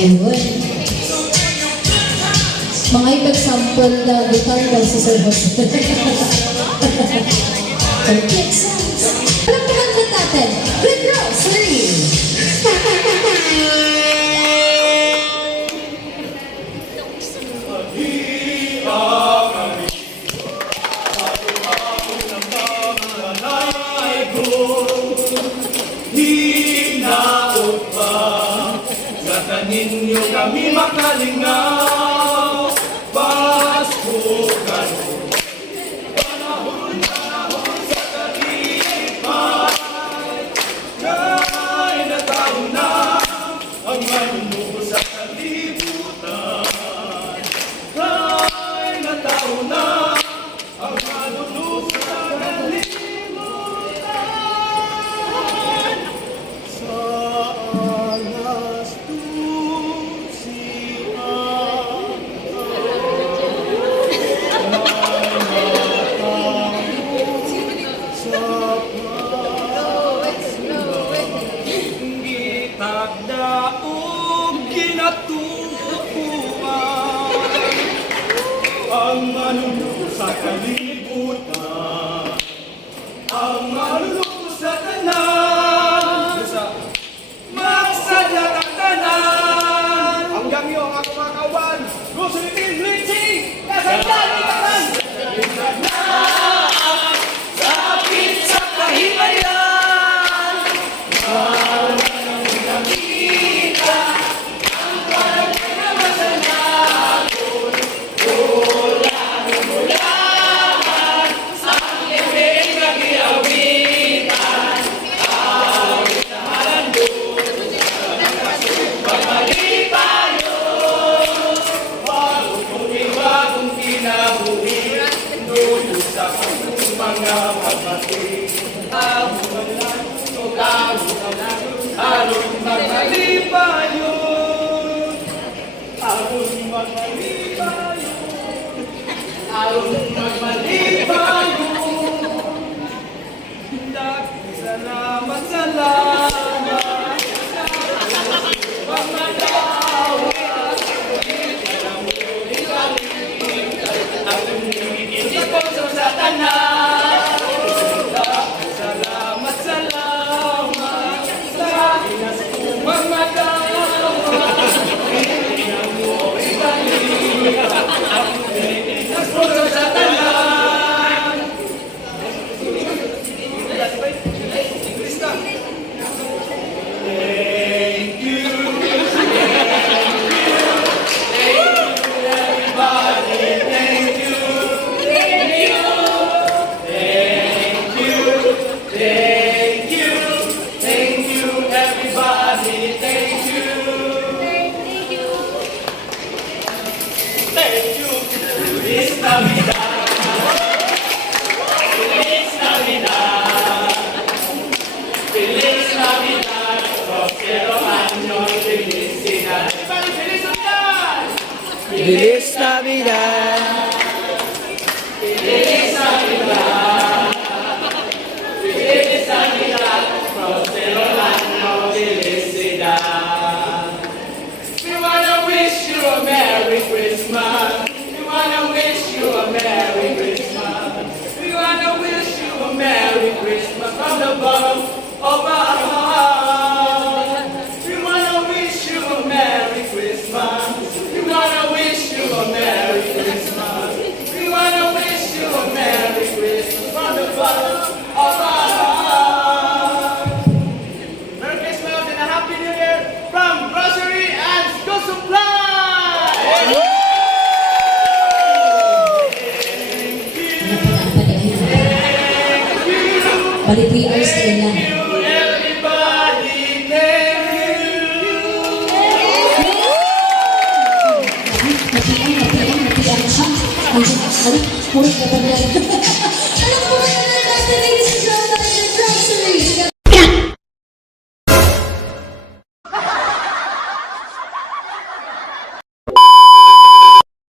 Ayun. Mga ipag-sample na guitar daw si Sir Jose. Complete sounds. Alam mo kanta natin. Red Rose, ready? Ninyo kami makalingaw, pasukan. Panahon sa kalipay, kay nataon na ang manunubo sa kalibutan. Kay nataon na ang manunubo sa kalibutan. Tagdaog ginatukuan ang manunubo sa kalibutan, ang manunubo sa tanan, magsadya ang tanan. Hanggang iyo ang ako mga kawan, gusto ni Team Blitzing, kasadya ni tanan. Sakit sa kahimayan. Mga kapatid, alon magmalipayon, alon magmalipayon, alon magmalipayon. Salamat, salamat, pagmadawa, at tumingin ko sa tanan. Feliz Navidad, Feliz Navidad, Feliz Navidad, prospero año y felicidad. ¡Feliz Navidad! Feliz Navidad, Feliz Navidad, Feliz Navidad, prospero año y felicidad. We wanna wish you a Merry Christmas. We wanna wish you a Merry Christmas. We wanna wish you a Merry Christmas from the bottom of our heart. We wanna wish you a Merry Christmas. We wanna wish you a Merry Christmas. We wanna wish you a Merry Christmas from the bottom of our heart. Merry Christmas and a Happy New Year from Grocery and School Supply. Bali 3 hours na lang. Everybody, thank you. Napiang siya. Puro ka ba na? Alam ko ba na natin